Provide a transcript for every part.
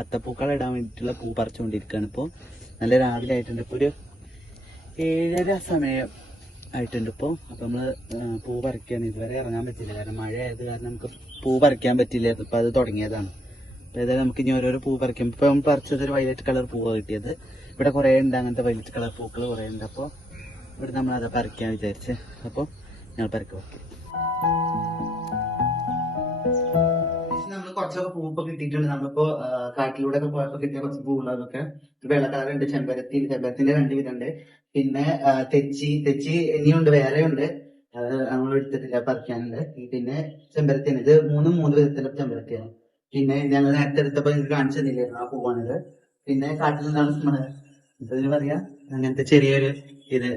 അത്തപ്പൂക്കളം ഇടാൻ വേണ്ടിയിട്ടുള്ള പൂ പറിച്ചുകൊണ്ടിരിക്കുകയാണ്. ഇപ്പോൾ നല്ല രാവിലെ ആയിട്ടുണ്ട്. ഇപ്പോൾ ഒരു ഏഴര സമയം ആയിട്ടുണ്ട് ഇപ്പോൾ അപ്പോൾ നമ്മൾ പൂ പറിക്കാൻ ഇതുവരെ ഇറങ്ങാൻ പറ്റില്ല കാരണം മഴ ആയത് കാരണം നമുക്ക് പൂ പറിക്കാൻ പറ്റില്ല ഇപ്പോൾ അത് തുടങ്ങിയതാണ്. അപ്പോൾ ഏതായാലും നമുക്ക് ഇനി ഓരോരോ പൂ പറിക്കാം. ഇപ്പോൾ നമ്മൾ പറിച്ചത് ഒരു വയലറ്റ് കളർ പൂവാണ് കിട്ടിയത്. ഇവിടെ കുറേ ഉണ്ട് അങ്ങനത്തെ വയലറ്റ് കളർ പൂക്കൾ കുറേ ഉണ്ട്. അപ്പോൾ ഇവിടെ നമ്മൾ അത് പറിക്കാൻ വിചാരിച്ച്. അപ്പോൾ ഞങ്ങൾ പറിക്കും. ഓക്കെ. നമ്മൾ കുറച്ചൊക്കെ പൂവൊക്കെ കിട്ടിയിട്ടുണ്ട്. നമ്മളിപ്പോ കാട്ടിലൂടെ ഒക്കെ പോയപ്പോ കിട്ടിയ കുറച്ച് പൂവുള്ളതൊക്കെ. വെള്ള കളർ ഉണ്ട് ചെമ്പരത്തി ചെമ്പരത്തിന്റെ രണ്ട് വിധമുണ്ട്. പിന്നെ തെച്ചി തെച്ചി ഇനിയുണ്ട് വേറെ ഉണ്ട് അത് നമ്മൾ എടുത്തിട്ടില്ല പറിക്കാനുണ്ട്. പിന്നെ ചെമ്പരത്തിയാണ്. ഇത് മൂന്നും മൂന്ന് വിധത്തിലെ ചെമ്പരത്തിയാണ്. പിന്നെ ഞങ്ങൾ നേരത്തെ എടുത്തപ്പോ നിങ്ങൾക്ക് കാണിച്ചു തന്നില്ലായിരുന്നു ആ പൂവാണിത്. പിന്നെ കാട്ടിൽ നിന്നാണ് നമ്മൾ എന്താ പറയാ അങ്ങനത്തെ ചെറിയൊരു ഇത്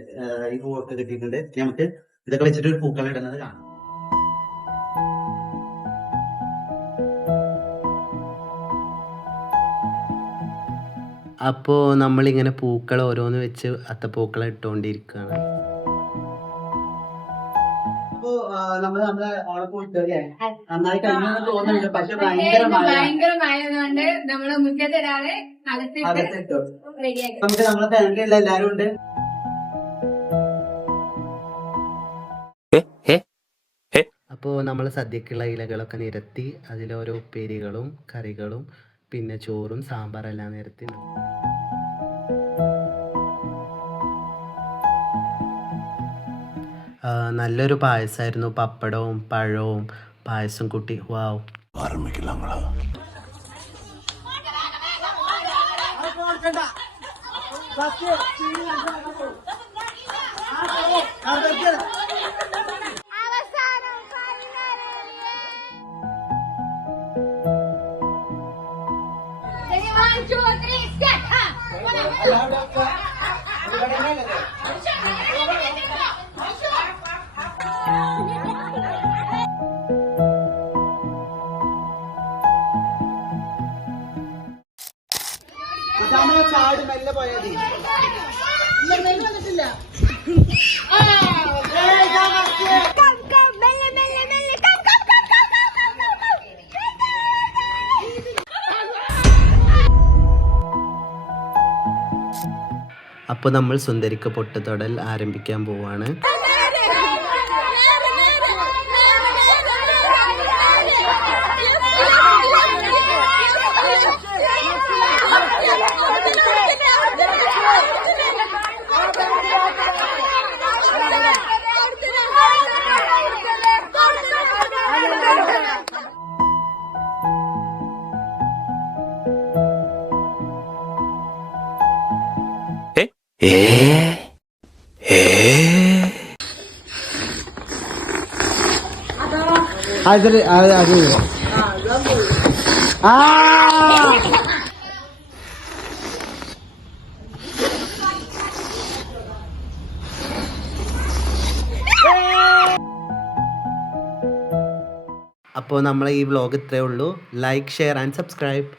ഈ പൂവൊക്കെ കിട്ടിയിട്ടുണ്ട്. നമുക്ക് ഇതൊക്കെ വെച്ചിട്ട് ഒരു പൂക്കൾ ഇടുന്നത് കാണാം. അപ്പോൾ നമ്മളിങ്ങനെ പൂക്കൾ ഓരോന്ന് വെച്ച് അത്തപ്പൂക്കളം ഇട്ടുകൊണ്ടിരിക്കുകയാണ് അപ്പോ നമ്മൾ നന്നായി തോന്നുന്നുണ്ട് പക്ഷെ ഭയങ്കര മഴ നമ്മൾ മുറ്റത്ത് ഒരാളെ അകത്തിട്ട് അകത്തിട്ടു. റെഡിയാക്കി. നമുക്ക് നമ്മളെ ഫാമിലിയുള്ള എല്ലാരും ഉണ്ട്. അപ്പോൾ നമ്മൾ സദ്യക്കുള്ള ഇലകളൊക്കെ നിരത്തി അതിലോരോ ഓരോ ഉപ്പേരികളും കറികളും പിന്നെ ചോറും സാമ്പാറെല്ലാം നിരത്തി ആ, നല്ലൊരു പായസമായിരുന്നു പപ്പടവും പഴവും പായസം കുട്ടി. വാവ് One, three, step! Ah! ചാട് മെല്ലെ പോയാതി അപ്പോൾ നമ്മൾ സുന്ദരിക്ക് പൊട്ടുതൊടൽ ആരംഭിക്കാൻ പോവാണ്. അത് അത് അത് ആ! അപ്പോൾ നമ്മളെ ഈ വ്ലോഗ് ഇത്രയേ ഉള്ളൂ. Like share and subscribe